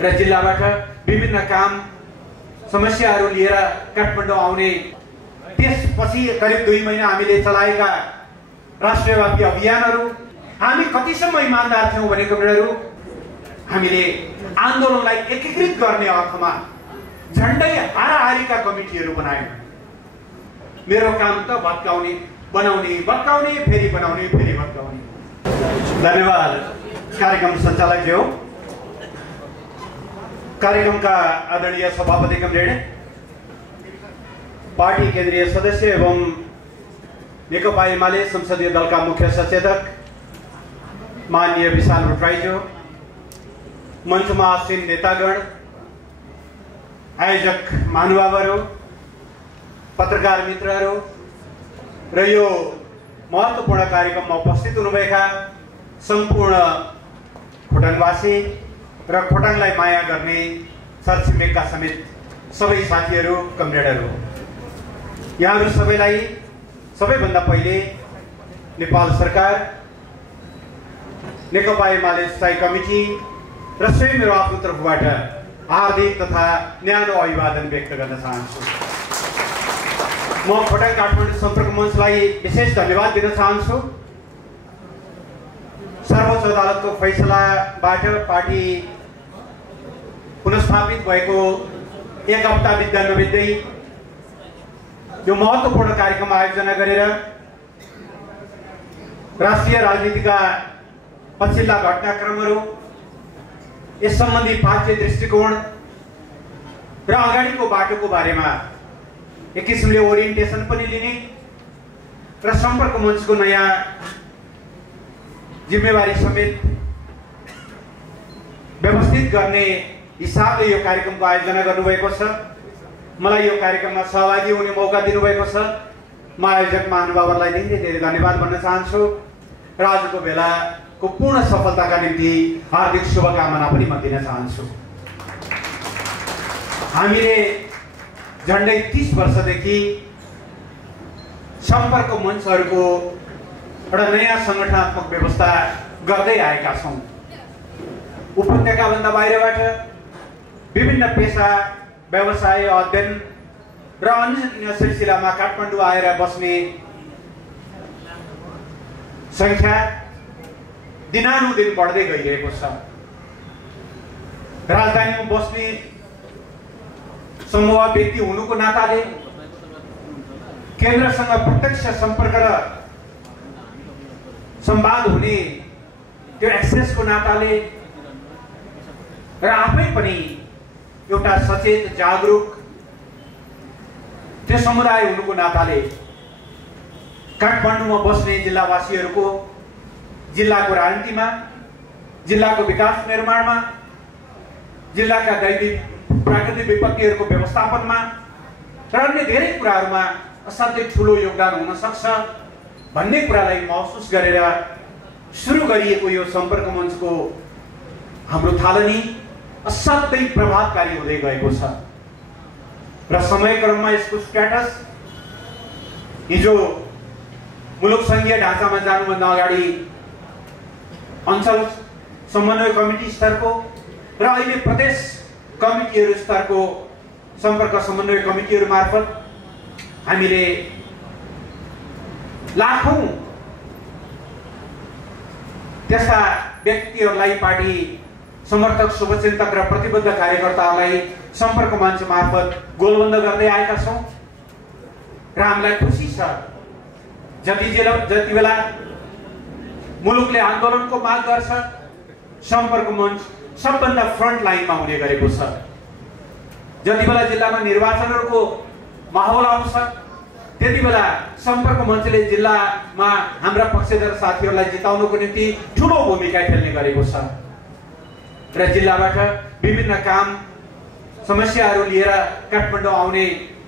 र जिल्लाबाट विभिन्न काम समस्याहरू लिएर काठमाडौँ आउने, त्यसपछि करिब 2 महिना हामीले चलाएका राष्ट्रव्यापी अभियानहरू, हामी कतिसम्म इमानदार थियौँ भने कमरेडहरू, हामीले आन्दोलनलाई एकीकृत गर्ने अर्थमा झन्डै हाराहारीका कमिटीहरू बनायौँ। मेरो काम त भत्काउने, बनाउने, भत्काउने, फेरि बनाउने, फेरि भत्काउने। धन्यवाद कार्यक्रम सञ्चालकज्यू, कार्यक्रमका आदरणीय सभापति कमरेड, पार्टी केन्द्रीय सदस्य एवं नेकपा एमाले संसदीय दलका मुख्य सचेतक माननीय विशाल भट्टराईज्यू, मञ्चमा आसीन नेतागण, आयोजक महानुभावहरू, पत्रकार मित्रहरू र यो महत्त्वपूर्ण कार्यक्रममा उपस्थित हुनुभएका सम्पूर्ण खोटाङवासी र खोटाङलाई माया गर्ने छरछिमेकका समेत सबै साथीहरू, कमरेडहरू, यहाँहरू सबैलाई सबैभन्दा पहिले नेपाल सरकार, नेकपा एमाले स्थायी कमिटी र स्वयं मेरो आफ्नो तर्फबाट हार्दिक तथा न्यानो अभिवादन व्यक्त गर्न चाहन्छु। म खोटाङ काठमाडौँ सम्पर्क मञ्चलाई विशेष धन्यवाद दिन चाहन्छु। सर्वोच्च अदालतको फैसलाबाट पार्टी पुनस्थापित भएको 1 हप्ता बित्दा नबित्दै यो महत्त्वपूर्ण कार्यक्रम आयोजना गरेर राष्ट्रिय राजनीतिका पछिल्ला घटनाक्रमहरू, यस सम्बन्धी पार्टी दृष्टिकोण र अगाडिको बाटोको बारेमा एक किसिमले ओरिएन्टेसन पनि लिने र सम्पर्क मञ्चको नयाँ जिम्मेवारी समेत व्यवस्थित गर्ने हिसाबले यो कार्यक्रमको आयोजना गर्नुभएको छ। मलाई यो कार्यक्रममा सहभागी हुने मौका दिनुभएको छ। म आयोजक महानुभावहरूलाई धेरै धेरै धन्यवाद भन्न चाहन्छु र आजको बेलाको पूर्ण सफलताका निम्ति हार्दिक शुभकामना पनि म दिन चाहन्छु। हामीले झन्डै 30 वर्षदेखि सम्पर्क मञ्चहरूको एउटा नयाँ सङ्गठनात्मक व्यवस्था गर्दै आएका छौँ। उपत्यकाभन्दा बाहिरबाट विभिन्न पेसा, व्यवसाय, अध्ययन र अन्य सिलसिलामा काठमाडौँ आएर बस्ने सङ्ख्या दिनानुदिन बढ्दै गइरहेको छ। राजधानीमा बस्ने समूह व्यक्ति हुनुको नाताले केन्द्रसँग प्रत्यक्ष सम्पर्क र संवाद हुने त्यो एक्सेसको नाताले र आफै पनि एउटा सचेत, जागरुक त्यो समुदाय हुनुको नाताले काठमाडौँमा बस्ने जिल्लावासीहरूको जिल्लाको राजनीतिमा, जिल्लाको विकास निर्माणमा, जिल्लाका दैनिक प्राकृतिक विपत्तिहरूको व्यवस्थापनमा र अन्य धेरै कुराहरूमा असाध्यै ठुलो योगदान हुन सक्छ भन्ने कुरालाई महसुस गरेर सुरु गरिएको यो सम्पर्क मञ्चको हाम्रो थालनी असाध्यै प्रभावकारी हुँदै गएको छ र समयक्रममा यसको स्ट्याटस हिजो मुलुक सङ्घीय ढाँचामा जानुभन्दा अगाडि अञ्चल समन्वय कमिटी स्तरको र अहिले प्रदेश कमिटीहरू स्तरको सम्पर्क समन्वय कमिटीहरू मार्फत हामीले लाखौं त्यस्ता व्यक्तिहरूलाई, पार्टी समर्थक, शुभचिन्तक र प्रतिबद्ध कार्यकर्ताहरूलाई सम्पर्क मञ्च मार्फत गोलबन्द गर्दै आएका छौँ र हामीलाई खुसी छ जति बेला मुलुकले आन्दोलनको माग गर्छ सम्पर्क मञ्च सबभन्दा फ्रन्ट लाइनमा हुने गरेको छ। जति बेला जिल्लामा निर्वाचनहरूको माहौल आउँछ त्यति बेला सम्पर्क मञ्चले जिल्लामा हाम्रा पक्षधर साथीहरूलाई जिताउनको निम्ति ठुलो भूमिका खेल्ने गरेको छ र जिल्लाबाट विभिन्न काम समस्याहरू लिएर काठमाडौँ आउने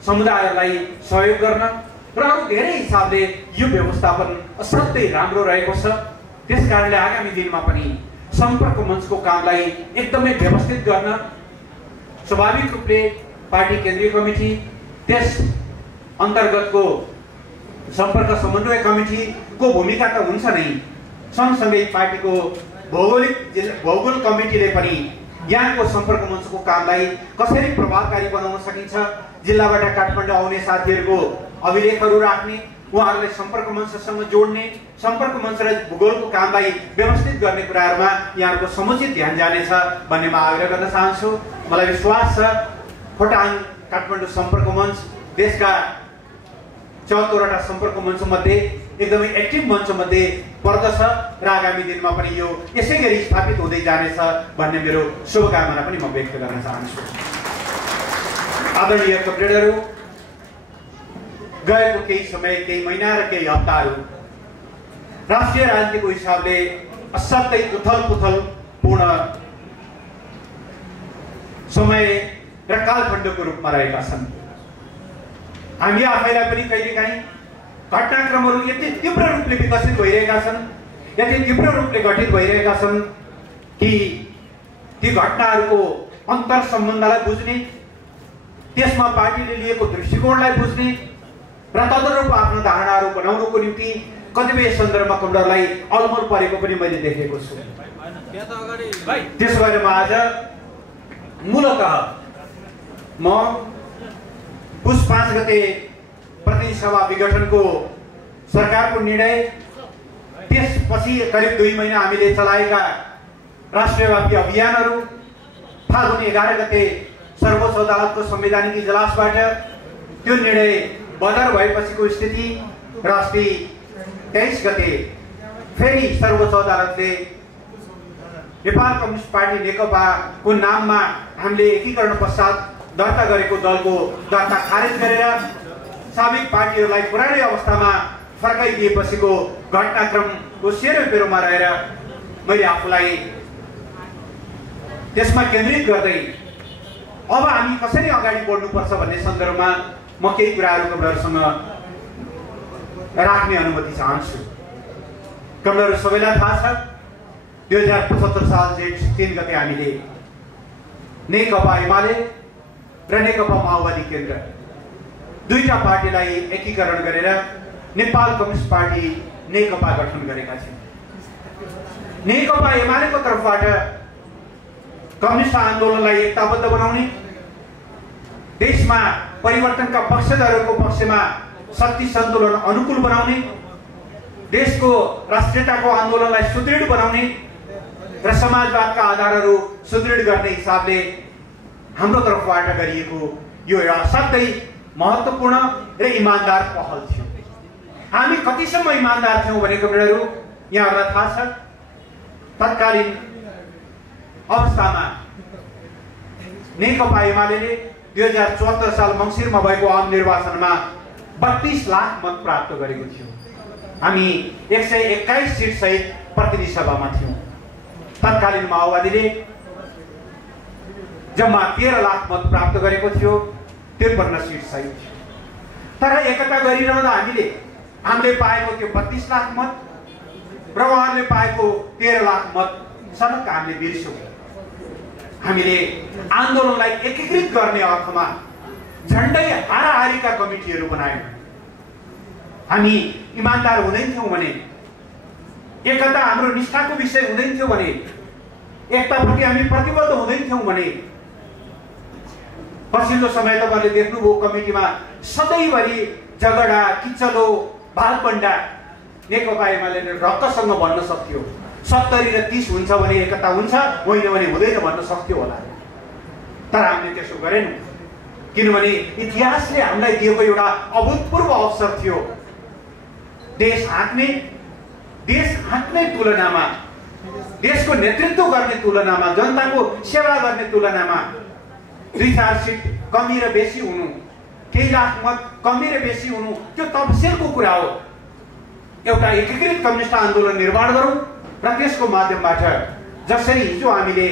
समुदायहरूलाई सहयोग गर्न र अरू धेरै हिसाबले यो व्यवस्थापन असाध्यै राम्रो रहेको छ। त्यसकारणले आगामी दिनमा पनि सम्पर्क मञ्चको कामलाई एकदमै व्यवस्थित गर्न स्वाभाविक रूपले पार्टी केन्द्रीय कमिटी, त्यस अन्तर्गतको सम्पर्क समन्वय कमिटीको भूमिका त हुन्छ नै, सँगसँगै पार्टीको भौगोल कमिटीले पनि यहाँको सम्पर्क मञ्चको कामलाई कसरी प्रभावकारी बनाउन सकिन्छ, जिल्लाबाट काठमाडौँ आउने साथीहरूको अभिलेखहरू राख्ने, उहाँहरूलाई सम्पर्क मञ्चसँग जोड्ने, सम्पर्क मञ्च र भूगोलको कामलाई व्यवस्थित गर्ने कुराहरूमा यहाँहरूको समुचित ध्यान जानेछ भन्ने म आग्रह गर्न चाहन्छु। मलाई विश्वास छ खोटाङ काठमाडौँ सम्पर्क मञ्च देशका 74वटा सम्पर्क मञ्च मध्ये एकदमै एक्टिभ मञ्च मध्ये पर्दछ र आगामी दिनमा पनि यो यसै गरी स्थापित हुँदै जानेछ भन्ने मेरो शुभकामना पनि म व्यक्त गर्न चाहन्छु। आदरणीय कमरेडहरू, गएको केही समय, केही महिना र केही हप्ताहरू राष्ट्रिय राजनीतिको हिसाबले असाध्यै उथल-पुथल पूर्ण समय र कालखण्डको रूपमा रहेका छन्। हामी आफैलाई पनि कहिलेकाहीँ घटनाक्रमहरू यति तीव्र रूपले विकसित भइरहेका छन्, यति तीव्र रूपले घटित भइरहेका छन् कि ती घटनाहरूको अन्तर सम्बन्धलाई बुझ्ने, त्यसमा पार्टीले लिएको दृष्टिकोणलाई बुझ्ने र तदनुरूप आफ्नो धारणाहरू बनाउनुको निम्ति कतिपय सन्दर्भमा कमरेडरलाई अलमल परेको पनि मैले देखेको छु। त्यसो भएर म आज मूलतः म पुस 5 गते प्रतिनिधि सभा विघटनको सरकारको निर्णय, त्यसपछि करिब 2 महिना हामीले चलाएका राष्ट्रव्यापी अभियानहरू, फागुन 11 गते सर्वोच्च अदालतको संवैधानिक इजलासबाट त्यो निर्णय बदर भएपछिको स्थिति र अस्ति 23 गते फेरि सर्वोच्च अदालतले नेपाल कम्युनिस्ट पार्टी नेकपाको नाममा हामीले एकीकरण पश्चात दर्ता गरेको दलको दर्ता खारेज गरेर साबिक पार्टीहरूलाई पुरानै अवस्थामा फर्काइदिएपछिको घटनाक्रमको सेरोफेरोमा रहेर मैले आफूलाई त्यसमा केन्द्रित गर्दै अब हामी कसरी अगाडि बढ्नुपर्छ भन्ने सन्दर्भमा म केही कुराहरू कमरेडरसँग राख्ने अनुमति चाहन्छु। कमरेडर सबैलाई थाहा छ 2075 साल जेठ 3 गते हामीले नेकपा एमाले र नेकपा माओवादी केन्द्र दुईटा पार्टीलाई एकीकरण गरेर नेपाल कम्युनिस्ट पार्टी नेकपा गठन गरेका थियौँ। नेकपा एमालेको तर्फबाट कम्युनिस्ट आन्दोलनलाई एकताबद्ध बनाउने, देशमा परिवर्तनका पक्षधरहरूको पक्षमा शक्ति सन्तुलन अनुकूल बनाउने, देशको राष्ट्रियताको आन्दोलनलाई सुदृढ बनाउने र समाजवादका आधारहरू सुदृढ गर्ने हिसाबले हाम्रो तर्फबाट गरिएको यो एउटा असाध्यै महत्त्वपूर्ण र इमानदार पहल थियो। हामी कतिसम्म इमानदार थियौँ भनेको कुराहरू यहाँहरूलाई थाहा छ। तत्कालीन अवस्थामा नेकपा एमालेले 2074 साल मङ्सिरमा भएको आम निर्वाचनमा 32 लाख मत प्राप्त गरेको थियो। हामी 121 सिट सहित प्रतिनिधि सभामा थियौँ। तत्कालीन माओवादीले जम्मा 13 लाख मत प्राप्त गरेको थियो, 53 सिट सहित थियो। तर एकता गरिरहँदा हामीले पाएको त्यो 32 लाख मत र उहाँहरूले पाएको 13 लाख मत सनक हामीले बिर्स्यौँ। हामीले आन्दोलनलाई एकीकृत गर्ने अर्थमा झन्डै हाराहारीका कमिटीहरू बनायौँ। हामी इमानदार हुँदैनथ्यौँ भने, एकता हाम्रो निष्ठाको विषय हुँदैनथ्यो भने, एकताप्रति हामी प्रतिबद्ध हुँदैनथ्यौँ भने पछिल्लो समय तपाईँहरूले देख्नुभयो कमिटीमा सधैँभरि झगडा, किचलो, भागबण्डा नेकपा एमालेले रक्तसँग भन्न सक्थ्यो। 70 र 30 हुन्छ भने एकता हुन्छ, होइन भने हुँदैन भन्न सक्थ्यो होला। तर हामीले त्यसो गरेनौँ, किनभने इतिहासले हामीलाई दिएको एउटा अभूतपूर्व अवसर थियो। देश हाँक्ने तुलनामा, देशको नेतृत्व गर्ने तुलनामा, जनताको सेवा गर्ने तुलनामा 2-4 सिट कमी र बेसी हुनु, केही लाख मत कमी र बेसी हुनु त्यो तफसिलको कुरा हो। एउटा एकीकृत कम्युनिस्ट आन्दोलन निर्माण गरौँ र त्यसको माध्यमबाट जसरी हिजो हामीले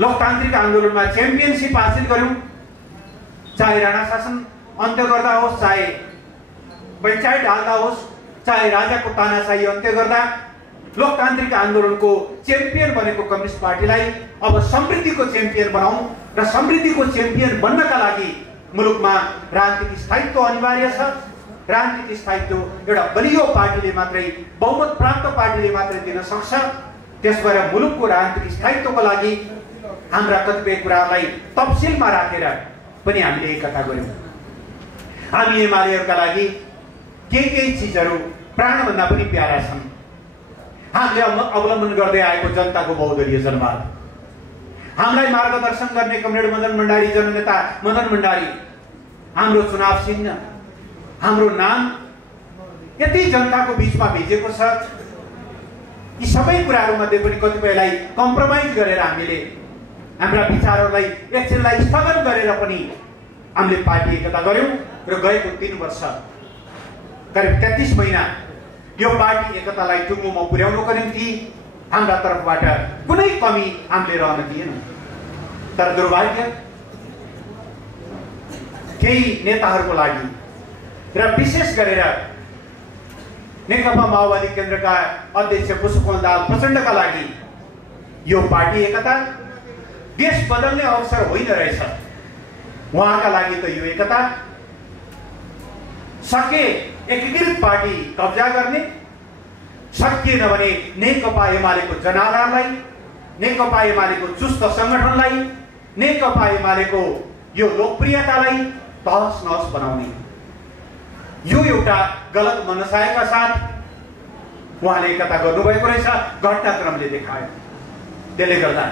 लोकतान्त्रिक आन्दोलनमा च्याम्पियनसिप हासिल गर्यौँ, चाहे राणा शासन अन्त्य गर्दा होस्, चाहे पञ्चायत हाल्दा होस्, चाहे राजाको तानाशाही अन्त्य गर्दा, लोकतान्त्रिक आन्दोलनको च्याम्पियन बनेको कम्युनिस्ट पार्टीलाई अब समृद्धिको च्याम्पियन बनाऊँ र समृद्धिको च्याम्पियन बन्नका लागि मुलुकमा राजनीतिक स्थायित्व अनिवार्य छ। राजनीतिक स्थायित्व एउटा बलियो पार्टीले मात्रै, बहुमत प्राप्त पार्टीले मात्रै दिन सक्छ। त्यसबाट मुलुकको राजनीतिक स्थायित्वको लागि हाम्रा कतिपय कुराहरूलाई तफसिलमा राखेर पनि हामीले एकता गर्यौं। हामी एमालेहरूका लागि केही चिजहरू प्राणभन्दा पनि प्यारा छन्। हामीले अवलम्बन गर्दै आएको जनताको बहुदलीय जनवाद, हामीलाई मार्गदर्शन गर्ने कमरेड मदन भण्डारी, जननेता मदन भण्डारी, हाम्रो चुनाव चिन्ह, हाम्रो नाम यति जनताको बीचमा भिजेको छ। यी सबै कुराहरूमध्ये पनि कतिपयलाई कम्प्रोमाइज गरेर हामीले हाम्रा विचारहरूलाई एकछिनलाई स्थगन गरेर पनि हामीले पार्टी एकता गर्यौं र गएको 3 वर्ष करिब 33 महिना यो पार्टी एकतालाई टुङ्गोमा पुर्याउनको निम्ति हाम्रा तर्फबाट कुनै कमी हामीले रहन दिएन। तर दुर्भाग्य केही नेताहरूको लागि र विशेष गरेर नेकपा माओवादी केन्द्रका अध्यक्ष पुष्पकमल दाहाल प्रचण्डका लागि यो पार्टी एकता देश बदल्ने अवसर होइन रहेछ। उहाँका लागि त यो एकता सके एकीकृत पार्टी कब्जा गर्ने, सकिएन भने नेकपा एमालेको जनाधारलाई, नेकपा एमालेको चुस्त संगठनलाई, नेकपा एमालेको यो लोकप्रियतालाई तहस नहस बनाउने, यो एउटा गलत मनसायका साथ उहाँले एकता गर्नुभएको रहेछ। घटनाक्रमले देखायो। त्यसले गर्दा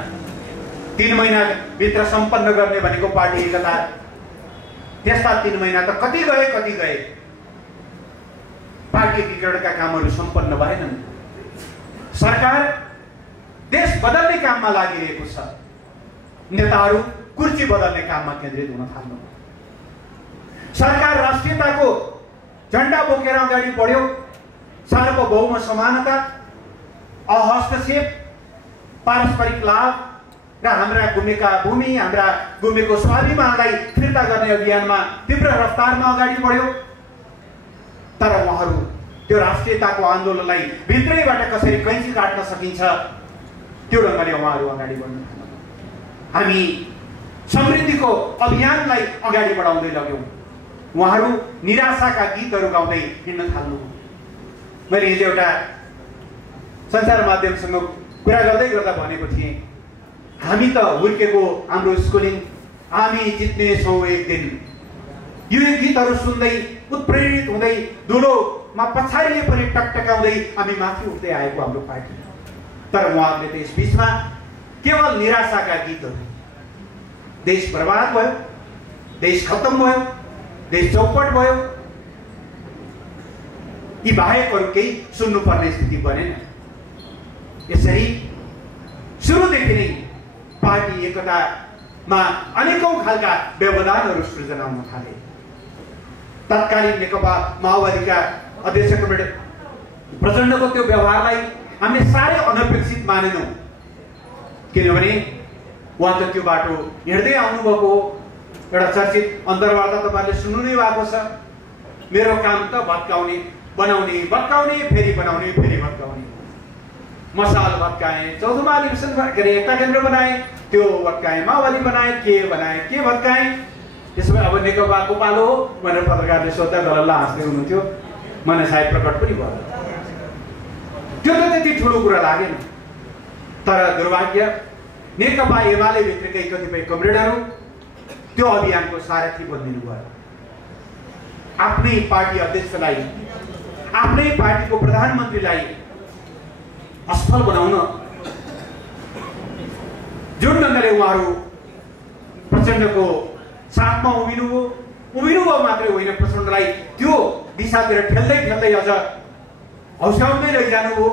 3 महिनाभित्र सम्पन्न गर्ने भनेको पार्टी एकता, त्यस्ता 3 महिना त कति गए पार्टी एकीकरणका कामहरू सम्पन्न भएनन्। सरकार देश बदल्ने काममा लागिरहेको छ, नेताहरू कुर्सी बदल्ने काममा केन्द्रित हुन थाल्नु। सरकार राष्ट्रियताको झण्डा बोकेर अगाडि बढ्यो। सार्वभौम समानता, अहस्तक्षेप, पारस्परिक लाभ र हाम्रा गुमेका भूमि, हाम्रा गुमेको स्वाभिमानलाई फिर्ता गर्ने अभियानमा तीव्र रफ्तारमा अगाडि बढ्यो। तर उहाँहरू त्यो राष्ट्रियताको आन्दोलनलाई भित्रैबाट कसरी कैँची काट्न सकिन्छ त्यो ढङ्गले उहाँहरू अगाडि बढ्नु थाल्नु। हामी समृद्धिको अभियानलाई अगाडि बढाउँदै लग्यौं। उहाँहरू निराशाका गीतहरू गाउँदै हिँड्न थाल्नु। मैले हिजो एउटा सञ्चार माध्यमसँग कुरा गर्दै गर्दा भनेको थिएँ, हामी त हुर्केको हाम्रो स्कुलिङ हामी जित्ने छौँ एक दिन, यो गीतहरू सुन्दै उत्प्रेरित हुँदै धुलोमा पछाडिए पनि टकटकाउँदै हामी माथि उठ्दै आएको हाम्रो पार्टी। तर उहाँहरूले त यस बीचमा केवल निराशाका गीतहरू, देश बर्बाद भयो, देश खत्म भयो, देश चौपट भयो, यी बाहेक अरू केही सुन्नुपर्ने स्थिति बनेन। यसरी सुरुदेखि नै पार्टी एकतामा अनेकौं खालका व्यवधानहरू सृजना हुन थाले। तत्कालीन नेकपा माओवादीका अध्यक्ष कमरेड प्रचण्डको त्यो व्यवहारलाई हामीले साह्रै अनपेक्षित मानेनौं, किनभने उहाँ त त्यो बाटो हिँड्दै आउनुभएको हो। एउटा चर्चित अन्तर्वार्ता तपाईले सुन्नु नै भएको छ, मेरो काम त भत्काउने, बनाउने, भत्काउने, फेरि बनाउने, फेरि भत्काउने। मसाल भत्काए, चौधमा अधिवेशन गरे, एकता केन्द्र बनाए, त्यो भत्काए, माओवादी बनाए, के भत्काए। त्यसमा अब नेकपाको पालो हो भनेर पत्रकारले सोध्दा गलल्ल हाँस्दै हुनुहुन्थ्यो, मनसाय प्रकट पनि भयो। त्यो त त्यति ठुलो कुरा लागेन। तर दुर्भाग्य नेकपा एमाले भित्रकै कतिपय कमरेडहरू त्यो अभियानको सारथी बनिदिनु भयो। आफ्नै पार्टी अध्यक्षलाई, आफ्नै पार्टीको प्रधानमन्त्रीलाई असफल बनाउन जुन ढङ्गले उहाँहरू प्रचण्डको साथमा उभिनुभयो मात्रै होइन, प्रचण्डलाई त्यो दिशातिर ठेल्दै अझ हौस्याउँदै लैजानुभयो।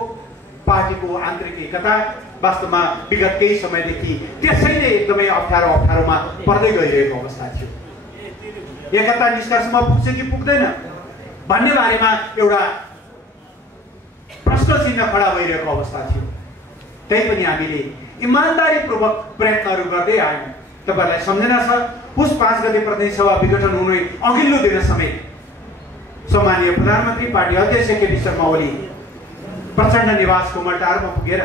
पार्टीको आन्तरिक एकता वास्तवमा विगत केही समयदेखि त्यसैले एकदमै अप्ठ्यारोमा पर्दै गइरहेको अवस्था थियो। एकता निष्कर्षमा पुग्छ कि पुग्दैन भन्ने बारेमा एउटा प्रश्न चिन्ह खडा भइरहेको अवस्था थियो। त्यही पनि हामीले इमानदारीपूर्वक प्रयत्नहरू गर्दै आयौँ। तपाईहरुलाई सम्झना छ, पुस 5 गते प्रतिनिधि सभा विघटन हुने अघिल्लो दिन समेत सम्माननीय प्रधानमन्त्री पार्टी अध्यक्ष केपी शर्मा ओली प्रचण्ड निवास कोमलटारमा पुगेर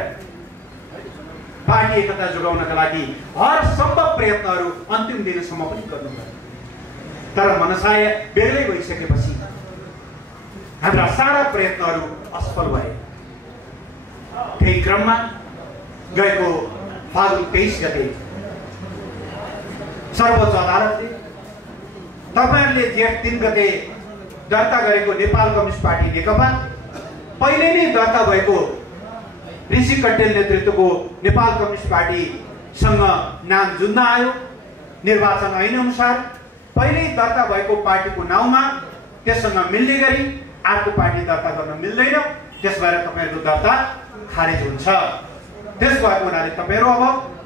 पार्टी एकता जोगाउनका लागि हर सम्भव प्रयत्नहरू अन्तिम दिनसम्म पनि गर्नुभयो। तर मनसाय बेग्लै भइसकेपछि हाम्रा सारा प्रयत्नहरू असफल भए। त्यही क्रममा गएको फागुन 23 गते सर्वोच्च अदालतले तपाईहरुले जेठ 3 गते दर्ता गरेको नेपाल कम्युनिस्ट पार्टी नेकपा पहिले नै दर्ता भएको ऋषि कट्टेल नेतृत्वको नेपाल कम्युनिस्ट पार्टीसँग नाम जुन्न आयो। निर्वाचन ऐन अनुसार पहिले दर्ता भएको पार्टीको नाउँमा त्यससँग मिल्ने गरी अर्को पार्टी दर्ता गर्न मिल्दैन, त्यसबाट तपाईहरुको दर्ता खारेज हुन्छ। त्यसबाट हुनाले तपाईहरु अब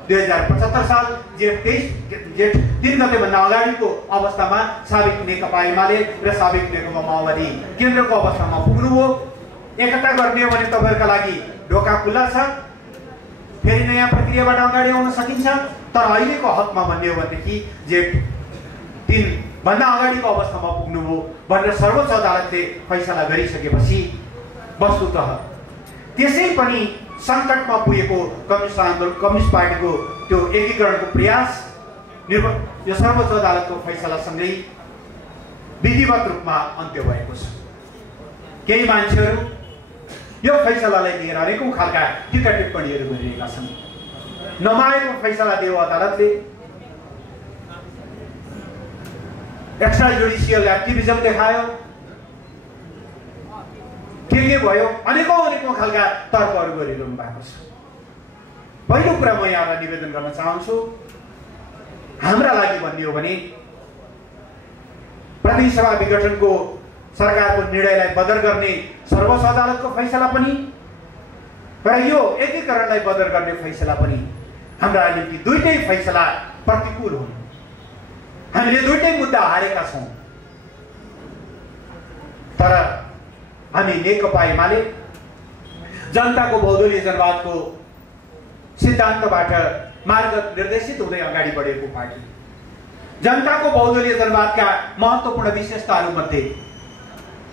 2075 साल जेठ 3 गते भन्दा अगाडिको अवस्थामा साबिक नेकपा एमाले र साबिक नेकपा माओवादी केन्द्रको अवस्थामा पुग्नुभयो। एकता गर्ने हो भने तपाईहरुका लागि ढोका खुला छ, फेरि नयाँ प्रक्रियाबाट अगाडि आउन सकिन्छ। तर अहिलेको हकमा भन्ने हो भनेदेखि जेठ 3 भन्दा अगाडिको अवस्थामा पुग्नुभयो भनेर सर्वोच्च अदालतले फैसला गरिसकेपछि वस्तुतः त्यसै पनि संकटमा पुगेको कम्युनिस्ट पार्टीको त्यो एकीकरणको प्रयास यो सर्वोच्च अदालतको फैसलासँगै विधिवत रूपमा अन्त्य भएको छ। केही मान्छेहरू यो फैसलालाई लिएर अनेकौं खालका टीका टिप्पणीहरू गरिरहेका छन्। नमाएको फैसला दियो अदालतले, एक्स्ट्रा जुडिसियल एक्टिभिजम देखायो, के भयो, अनेकौं खालका तर्कहरू गरिरहनु भएको छ। पहिलो कुरा म यहाँलाई निवेदन गर्न चाहन्छु, हाम्रा लागि भन्ने हो भने प्रतिनिधि सभा विघटनको सरकारको निर्णयलाई बदर गर्ने सर्वोच्च अदालतको फैसला पनि र यो एकीकरणलाई बदर गर्ने फैसला पनि हाम्रा निम्ति दुईटै फैसला प्रतिकूल हुन्। हामीले दुईटै मुद्दा हारेका छौं। तर हामी नेकपा एमाले जनताको बहुदलीय जनवादको सिद्धान्तबाट मार्ग निर्देशित हुँदै अगाडि बढेको पार्टी, जनताको बहुदलीय जनवादका महत्त्वपूर्ण विशेषताहरूमध्ये